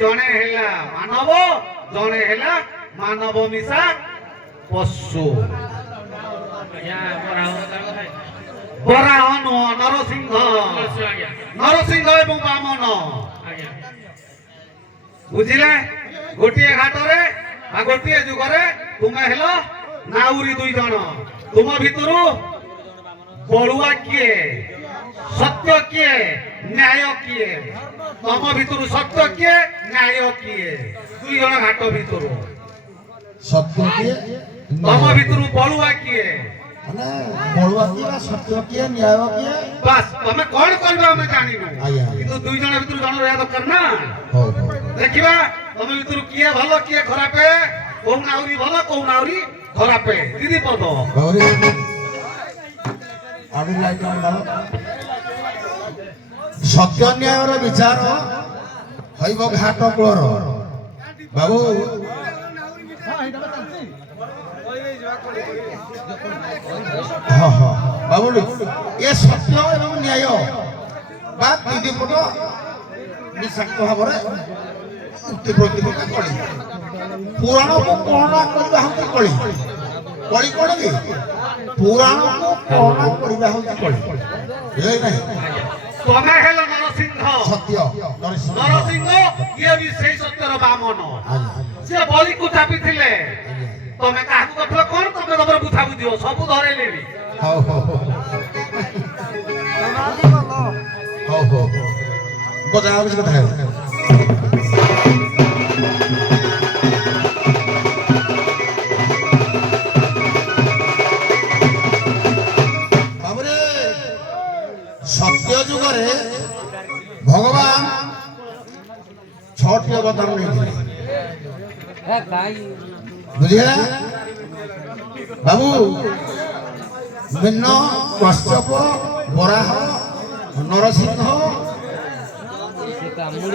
ଜଣେ ହେଲା ମାନବ ଜଣେ ହେଲା ମାନବ ମିଶା ପଶୁ। ବରାହ ନୁହଁ ନରସିଂହ ନରସିଂହ ଏବଂ ବାମନ ବୁଝିଲେ। ଗୋଟିଏ ଘାଟରେ ବା ଗୋଟିଏ ଯୁଗରେ ତୁମେ ହେଲ ନାଉରୀ ଦୁଇ ଜଣ। ତୁମ ଭିତରୁ ବଳୁଆ କିଏ ସତ୍ୟ କିଏ ନ୍ୟାୟ କିଏ? ତମ ଭିତରୁ ସତ୍ୟ କିଏ ନ୍ୟାୟ କିଏ? ଦୁଇ ଜଣ ଘାଟ ଭିତରୁ ସତ୍ୟ କିଏ ତମ ଭିତରୁ ବଳୁଆ କିଏ ମାନେ ବଳୁଆ କିଏ ସତ୍ୟ କିଏ ନ୍ୟାୟ କିଏ? ବାସ୍ ତମେ କଣ କରିବ ଆମେ ଜାଣିନୁ ଆଜ୍ଞା। କିନ୍ତୁ ଦୁଇ ଜଣ ଭିତରୁ ଜଣେ ରହିବା ଦରକାର ନା। ହଉ ହଉ ଦେଖିବା ତମ ଭିତରୁ କିଏ ଭଲ କିଏ ଖରାପ କୋଉ ନାଉରୀ ଭଲ କୋଉ ନାଉରୀ ଖରାପ। ଦିଦି ପଦ ଗୌରୀ ଆଡୁ ଲାଇଟ ମାର। ସତ୍ୟ ନ୍ୟାୟର ବିଚାର ହଇବ ଘାଟ କୂଳର ବାବୁ। ହଁ ହଁ ବାବୁଲୁ ଏ ସତ୍ୟ ଏବଂ ନ୍ୟାୟ ବା ଦୁଇ ପଟ ବିଷାକ୍ତ ଭାବରେ ପ୍ରତିପକ୍ଷ କଳି। ପୁରାଣକୁ କଳନା କରିବା ହଉଛି କଳି। କଳି କଣ କି? ପୁରାଣକୁ କଳନା କରିବା ହଉଛି କଳି। ବୁଝିଲେ ନାହିଁ? ତମେ ହେଲ ନରସିଂହ ସତ୍ୟ ନରସିଂହ ଇଏ ବି ସେଇ ସତ୍ୟର ବାମନ। ସେ ବଳିକୁ ଚାପିଥିଲେ। ତମେ କାହାକୁ କରିଥିଲ କଣ? ତମେ ତମର ବୁଝା ବୁଝିବ ସବୁ ଧରେଇଲେଣି। ହଉ ହଉ ହଉ ହଉ କଥା କିଛି କଥା ହେଉ। ସତ୍ୟ ଯୁଗରେ ଭଗବାନ 6ଟି ଅବତାର ନେଇଥିଲେ। ବୁଝିଲା ବାବୁ? ବିନ୍ନ କଶ୍ୟପ ବରାହ ନରସିଂହ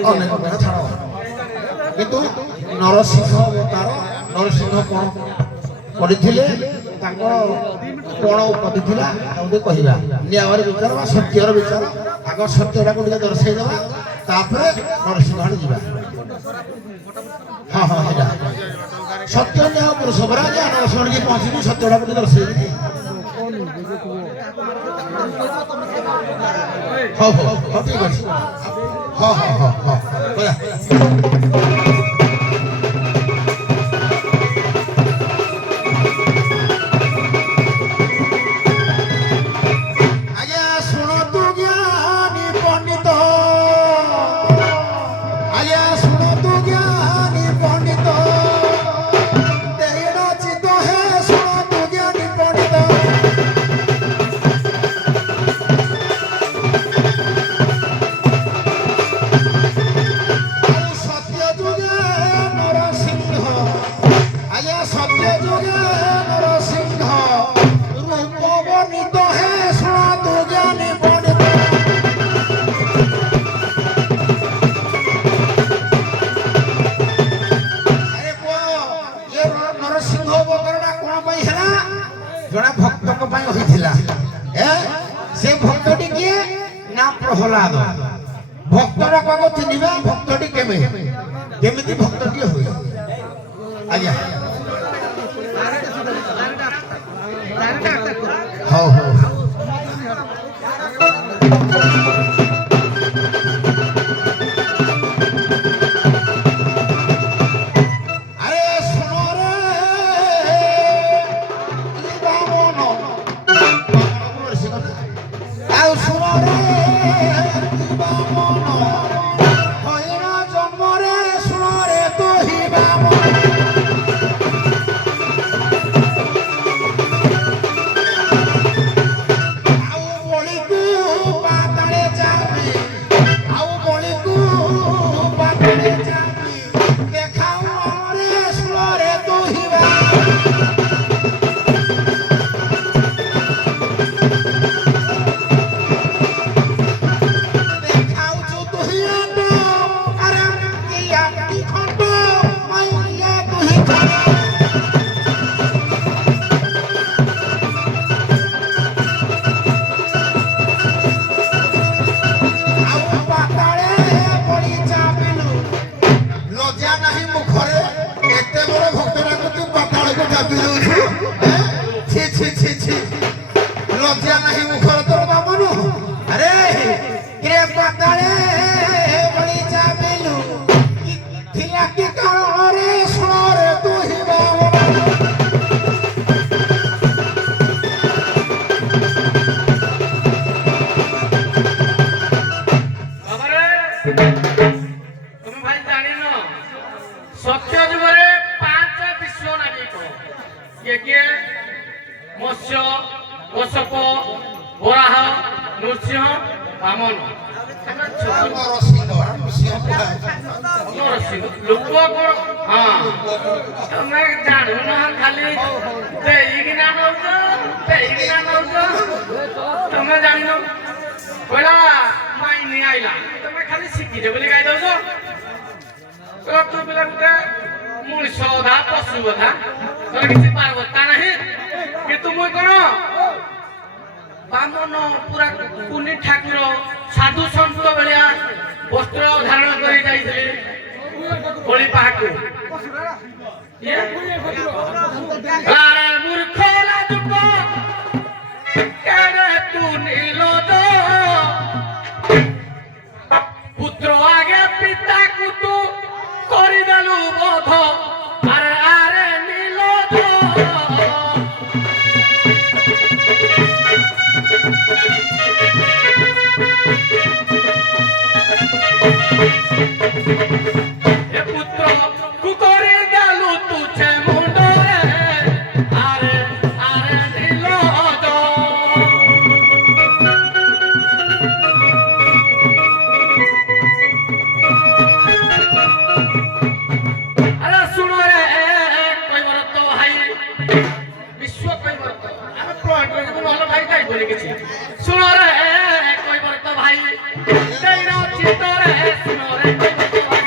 ଅନେକ ଛାଡ଼ କିନ୍ତୁ ନରସିଂହ ଅବତାର ନରସିଂହ କଣ କରିଥିଲେ? ତାଙ୍କ କଣ ଉପାଧି ଥିଲା ତାକୁ କହିବା। ନ୍ୟାୟର ବିଚାର ବା ସତ୍ୟର ବିଚାର। ଆଗ ସତ୍ୟଟାକୁ ଟିକେ ଦର୍ଶାଇ ଦେବା ତାପରେ ନରସିଂହ ଆଡେ ଯିବା। ହଁ ହଁ ସେଇଟା ସତ୍ୟ ନ୍ୟାୟ ପୁରୁଷ ପରା ନରସିଂହ ଟିକେ ପହଞ୍ଚିବି ସତ୍ୟଟାକୁ ଟିକେ ଦର୍ଶାଇ ଦେବି। ହଉ ହଉ ହଉ ଠିକ ଅଛି। ହଁ ହଁ ହଁ ହଁ ଜଣେ ଭକ୍ତଙ୍କ ପାଇଁ ହୋଇଥିଲା। ସେ ଭକ୍ତଟି କିଏ ନା ପ୍ରହ୍ଲାଦ। ଭକ୍ତଟା କାହାକୁ ଚିହ୍ନିବା ଭକ୍ତଟି କେମିତି ଭକ୍ତଟିଏ ହୁଏ। ଆଜ୍ଞା ହଉ ହଉ ଲୋକ କଣ ହଁ ତମେ ଜାଣୁନ ଖାଲି ଦେଇକିନା ନଉଛ ତମେ ଜାଣିନ କହିଲା ମାଇନି ଆଇଲା ତମେ ଖାଲି ଶିଖିଛ ବୋଲି ଗାଇ ଦଉଛ ତୁ ପିଲା ଗୋଟେ ମଣିଷ ଅଧା ପଶୁ ଅଧା ତୋର କିଛି ପାର୍ବତ୍ତା ନାହିଁ କିନ୍ତୁ ମୁଁ କଣ ବାମନ ପୁରା କୁନି ଠାକୁର ସାଧୁ ସନ୍ଥ ଭଳିଆ ବସ୍ତ୍ର ଧାରଣ କରି ଯାଇଥିଲେ ବଳି ପାହାକୁ ମୂର୍ଖ ଲାଜୁକ କେଡ଼େ ତୁ ନିଲୋଦ ପୁତ୍ର ଆଗେ ପିତାକୁ ତୁ କରିଦେଲୁ ବୋଧ ଆରେ ଆରେ ନିଲୋଦ ଏ ପୁତ୍ର ତୁ କରିଦେଲୁ ତୁଛେ ମୁଣ୍ଡରେ ଆରେ ଆରେ ନିଲୋଦ আরে শুনো রে কৈবরত ভাই বিশ্ব কৈবরত আমি প্রয়ত্ন করব নহলে ভাই তাই বলে গেছি শুনো রে কৈবরত ভাই দেইনা চিতরে শুনো রে কৈবরত ভাই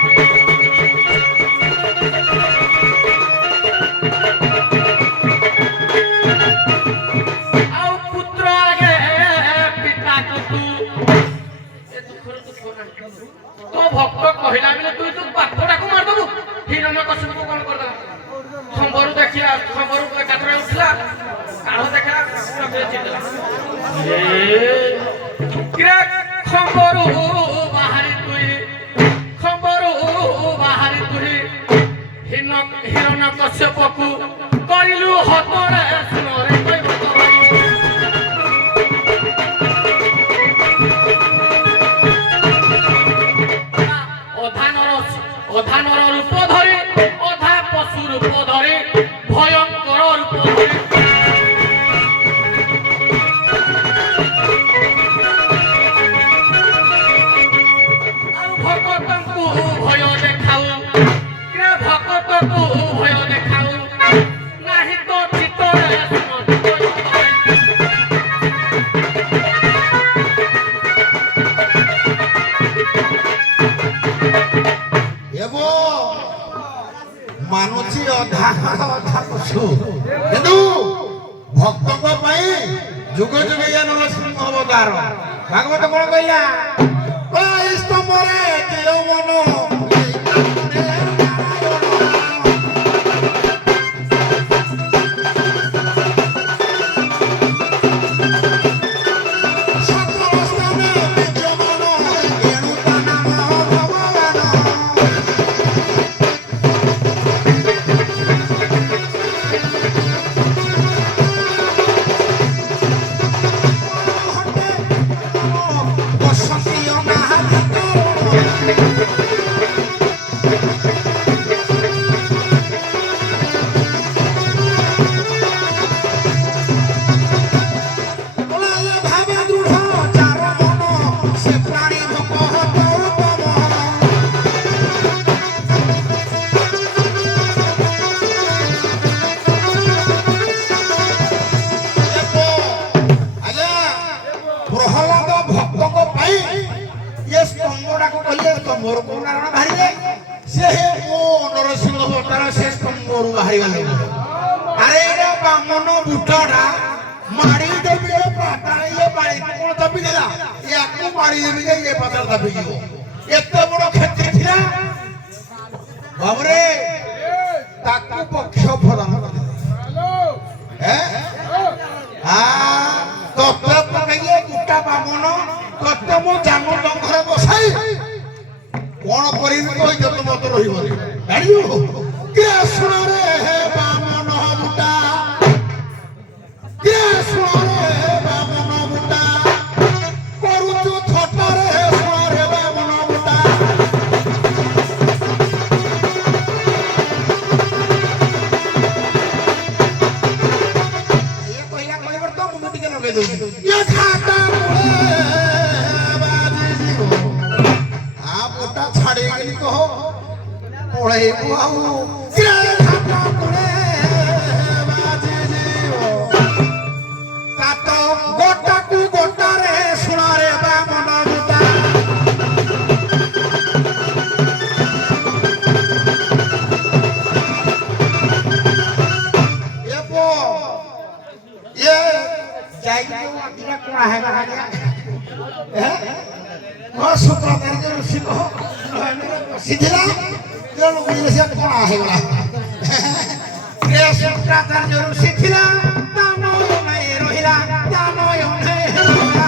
আও পুত্র আগে পিতা কো তু এ দুঃখর দুঃখ না তো ভক্ত কহিলা বলে তুই তো পাত্রটাকে মার দেবু হিরণ্যকশিপুকে কোন করে দেলা খম্বরু দেখিলা খম্বরু কাতরে উঠলা কাঢ় দেখলা পুরা চিল্লা কিরে খম্বরু বাহারি তুই হিরণ্যকশিপুকু করিলু হতরে শুনরে কৈবর্ত ভাই অধানর রূপ ধরে অধা পশু রূপ ধরে ভয়ঙ্কর রূপ ধরে ভকতଙ୍କୁ ভয় দেখাও ভকতଙ୍କୁ ভয় দেখাও নাহি তো চিতরে ମାନୁଛି ଅଧା ଅଧା ପଶୁ କିନ୍ତୁ ଭକ୍ତଙ୍କ ପାଇଁ ଯୁଗ ଯୁଗ ନରସିଂହ ଅବତାର ଭାଗବତ କଣ କହିଲା ସ୍ତମ୍ଭରେ ଦିଅ ମନ अरे बामन बुटाटा मारी देवी पाताल पानी कौन दबी देला या मारी देवी ये पाताल दबी जीवो एते बड़ क्षेत्र थिला बाबरे ताकू पक्ष प्रदान हैं हां तत्व पकइए गुटा बामन तत्व मो जामो डंगर बसाई कोन करिन कहि जत मत रहिबो गाड़ियो के सुन रे हे बामन बुटा के सुन रे बामन बुटा करू थटा रे सुन रे बामन बुटा ये पहिला कहबर तो मुंड टिके लगे दउ ये खाता मुळे बाजी जीवो आ बुटा छाड़ी गेली कहो ପଳେଇବୁ ଆଉ ସିରେ ଘାଟ କୁଳେ ବାଜି ଯିବ କାତ ଗୋଟାକୁ ଗୋଟାରେ ଶୁଣରେ ବାମନ ବୁଟା ଏ ପୁଅ ଏ ଯାଇକି ଆଜିରା କୋଣା ହେଗଲା ଆଜ୍ଞା ମୋ ଶୁକ୍ରାଚାର୍ଯ୍ୟ ଋଷି ବସିଥିଲା ତେଣୁ ସେ କୋଣା ହେଇଗଲା ଶୁକ୍ରାଚାର୍ଯ୍ୟ ଋଷି ଥିଲା ତା ନୟନେ ରହିଲା ତା ନୟନେ ରହିଲା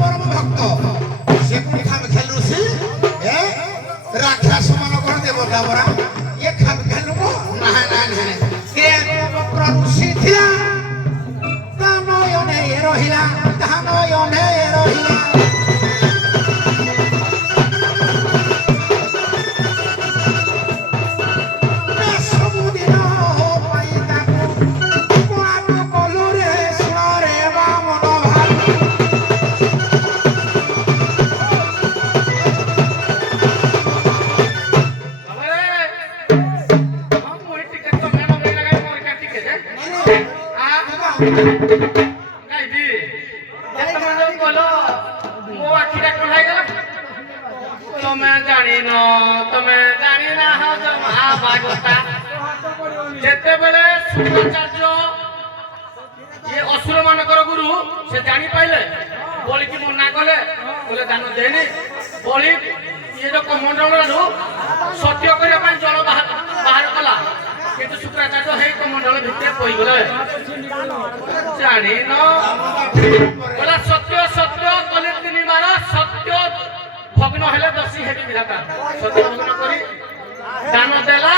ପରମ ଭକ୍ତ ସେ ପୁଣି ଖାମ ଖେଲ ଋଷି ରାକ୍ଷସ ମାନଙ୍କର ଦେବତା ପରା ଏ ଖାମ ଖେଲ ଋଷି ଥିଲା ତା ନୟନେ ରହିଲା ତା ନୟନେ ରହିଲା ସବୁଦିନ ପାଇଁ ତାକୁ କୁଆଡୁ କଲୁ ରେ ଶୁଣରେ ବାମନ ଭାଲୁ ତମେ ଜାଣିନ ତମେ ଜାଣିନା ମହାଭାଗତା ଯେତେବେଳେ ଶୁକ୍ରାଚାର୍ଯ୍ୟ ଇଏ ଅସୁର ମାନଙ୍କର ଗୁରୁ ସେ ଜାଣିପାଇଲେ ବଳିକି ମନା କଲେ କହିଲେ ଦାନ ଦେଇନି ବଳି ଇଏ ଯୋଉ କମଣ୍ଡଳରୁ ସତ୍ୟ କରିବା ପାଇଁ ଜଳ ବାହାର କଲା କିନ୍ତୁ ଶୁକ୍ରାଚାର୍ଯ୍ୟ ହେଇ କମଣ୍ଡଳ ଭିତରେ ପଇଗଲେ ଜାଣିନ କହିଲା ସତ୍ୟ ସତ୍ୟ କଲେ 3 ବାର ସତ୍ୟ ভগ্ন হলে দোষী হেবি বিধাতা সত্য ভগ্ন করি দান দেলা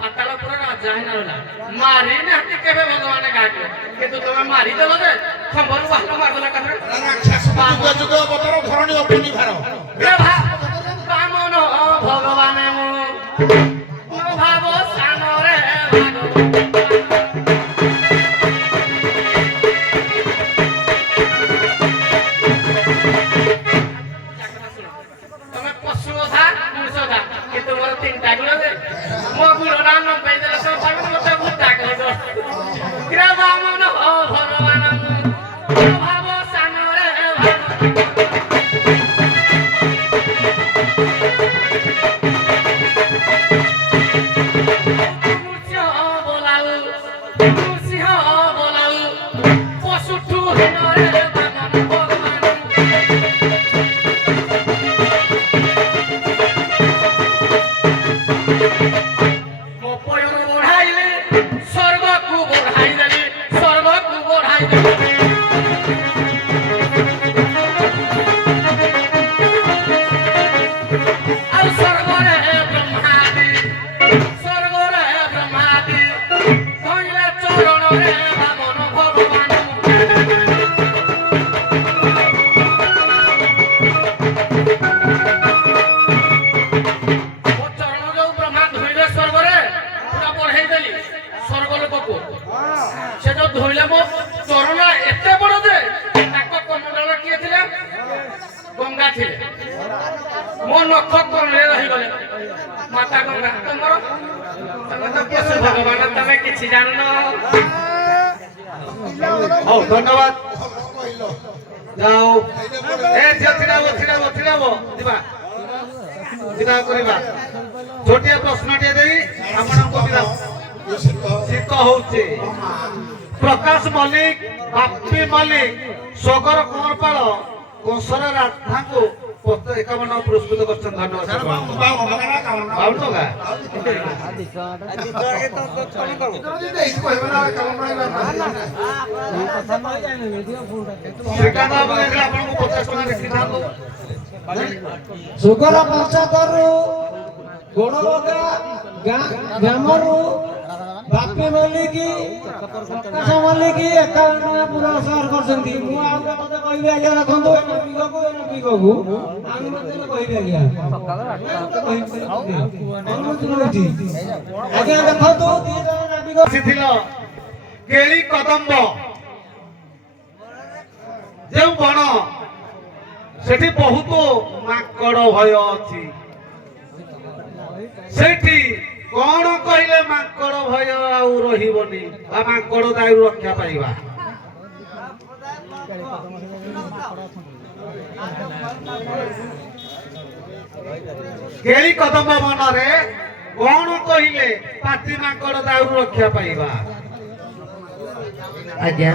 পাতাল পুরো রাজা হই না মারি নাতি কেবে ভগবান গাকে কিন্তু তুমি মারি দেলো যে খবর বাহল মারদলা কথা রাক্ষস যুগ যুগ অবতার ধরণী অগ্নি ভার রে বামন ভগবান মো ভাব সানরে ধন্যবাদ যাও বিদা করা ছোটিয়া প্রশ্নটিয়ে দেই আপনার বিদা শীত হচ্ছে প্রকাশ মল্লিক বাপি মল্লিক সগর কমরপাল কোসর রাধাঙ্কু 51 পুরস্কৃত করছেন ধন্যবাদ ଶ୍ରୀକାନ୍ତ ବାବୁ ଦେଖିଲେ ଆପଣଙ୍କୁ 50 ଟଙ୍କା ଦେଖିଥାନ୍ତୁ ସୁଗର ପଞ୍ଚାୟତରୁ ଗୋଡ଼ଲଗା ଗ୍ରାମରୁ ବାପି ମଲ୍ଲିକ ପ୍ରକାଶ ମଲ୍ଲିକ 51 ଟଙ୍କା ପୁରସ୍କାର କରିଛନ୍ତି। ମୁଁ ଆଉ କଥା କହିବି ଆଜ୍ଞା ଦେଖନ୍ତୁ ପିଗକୁ କହିବି ଆଜ୍ଞା ଥିଲା କେଳି କଦମ୍ବ ମାଙ୍କଡ ଭୟ ଅଛି ସେଠି କଣ କହିଲେ ମାଙ୍କଡ ଭୟ ଆଉ ରହିବନି ବା ମାଙ୍କଡ ଦାଉରୁ ରକ୍ଷା ପାଇବା କେଳି କଦମ୍ବ ମନରେ କଣ କହିଲେ ପାତି ମାଙ୍କଡ ଦାଉରୁ ରକ୍ଷା ପାଇବା ଆଜ୍ଞା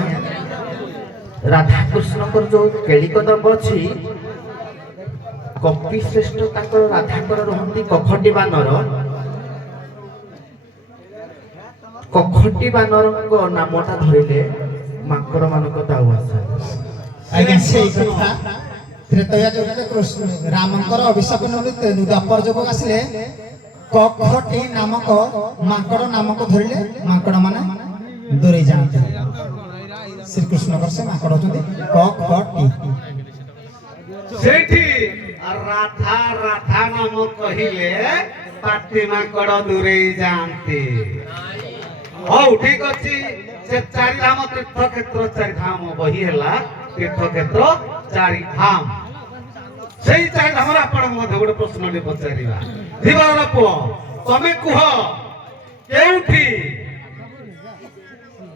ରାଧାକୃଷ୍ଣଙ୍କର ଯୋଉ କେଳି କଦମ୍ବ ଅଛି କପି ଶ୍ରେଷ୍ଠ ତାଙ୍କର ରାଧାଙ୍କର ରହନ୍ତି କଖଟି ବାନରଙ୍କ ନାମଟା ଧରିଲେ ମାଙ୍କଡ ମାନଙ୍କ ଦାଉ ଆସେ ଆଜ୍ଞା ସେଇ କଥା ତ୍ରେତୟା ଯୁଗରେ କୃଷ୍ଣ ରାମଙ୍କର ଅଭିଶାପ ନିମିତ୍ତ ଦ୍ୱାପର ଯୁଗ ଆସିଲେ କଖଟି ନାମକ ମାଙ୍କଡ ନାମକ ଧରିଲେ ମାଙ୍କଡ ମାନେ ଦୂରେଇ ଯାଆନ୍ତି ଶ୍ରୀକୃଷ୍ଣଙ୍କର ସେ ମାଙ୍କଡ ହଉଛନ୍ତି କଖଟି ସେଇଠି ରାଧା ରାଧା ନାମ କହିଲେ ପାତି ମାଙ୍କଡ ଦୂରେଇ ଯାଆନ୍ତି ହଉ ଠିକ ଅଛି ସେ ଚାରିଧାମ ତୀର୍ଥକ୍ଷେତ୍ର ଚାରିଧାମ ବହି ହେଲା ତୀର୍ଥକ୍ଷେତ୍ର ଚାରିଧାମ ସେଇ ଚାରିଧାମରେ ଆପଣଙ୍କୁ ମଧ୍ୟ ଗୋଟେ ପ୍ରଶ୍ନଟି ପଚାରିବା ଧୀବର ପୁଅ ତମେ କୁହ କେଉଁଠି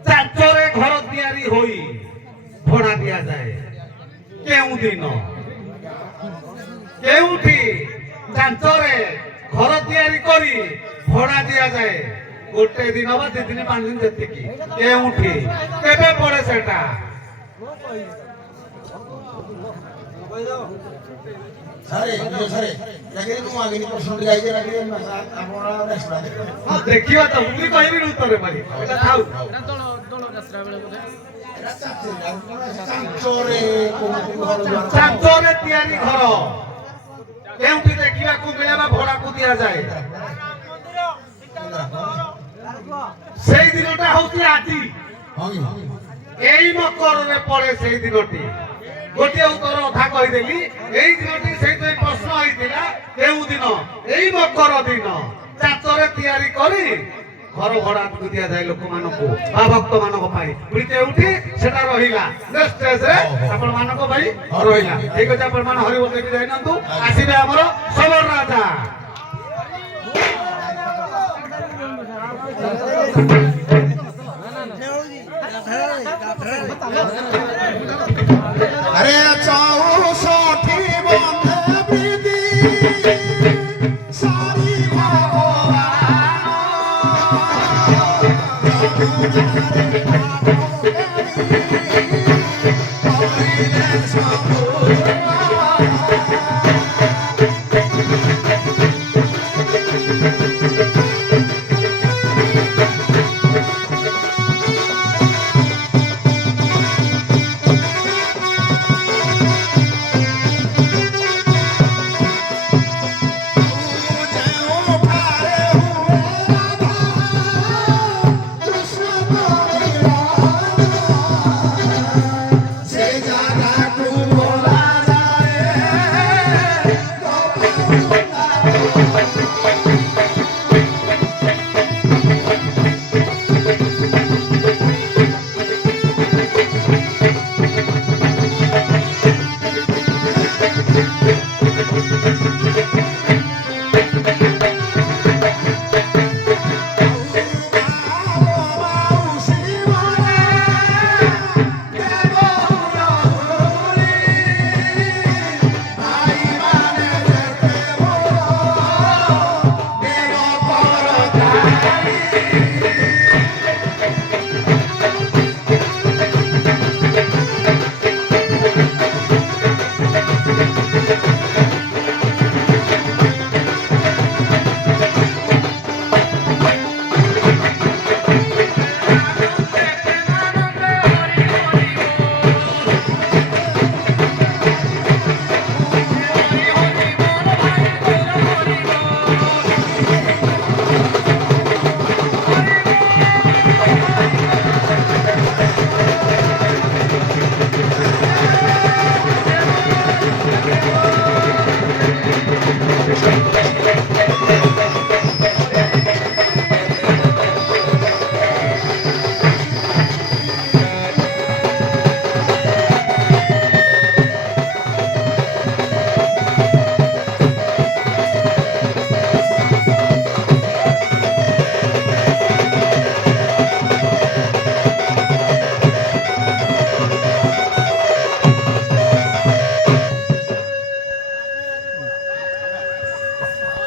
ଚାଞ୍ଚରେ ଘର ତିଆରି ହୋଇ ଭଡା ଦିଆଯାଏ କେଉଁ ଦିନ କେଉଁଠି ଚାଞ୍ଚରେ ଘର ତିଆରି କରି ଭଡା ଦିଆଯାଏ ଗୋଟେ ଦିନ ବା 2 ଦିନ 5 ଦିନ ଯେତିକି କେଉଁଠି କେବେ ପଡେ ସେଟା ଦେଖିବା ତ ମୁଁ କହିବି ଉତ୍ତର ପାରି ଏଟା ଥାଉ ଚାଞ୍ଚରେ ତିଆରି ଘର କେଉଁଠି ଦେଖିବାକୁ ମିଳେ ବା ଭଡାକୁ ଦିଆଯାଏ ସେଇ ଦିନଟା ହଉଛି ଆଜି ଏଇ ମକରରେ ପଡେ ସେଇ ଦିନଟି ଗୋଟିଏ ଉତ୍ତର ଅଧା କହିଦେଲି ଏଇ ଦିନଟି ସେଇଥିପାଇଁ ପ୍ରଶ୍ନ ହେଇଥିଲା କେଉଁ ଦିନ ଏଇ ମକର ଦିନ ଚାଞ୍ଚରେ ତିଆରି କରି ଘର ଭଡାକୁ ଦିଆଯାଏ ଲୋକମାନଙ୍କୁ ବା ଭକ୍ତ ମାନଙ୍କ ପାଇଁ ପୁଣି କେଉଁଠି ସେଟା ରହିଲା ନେକ୍ସଟ ଷ୍ଟେଜରେ ଆପଣ ମାନଙ୍କ ପାଇଁ ରହିଲା ଠିକ ଅଛି ଆପଣ ମାନେ ହରିବୋଲ ଦେଖି ଯାଇନାହାନ୍ତୁ ଆସିବେ ଆମର ସବର ରାଜା अरे चौसठी बंधे प्रीति सारी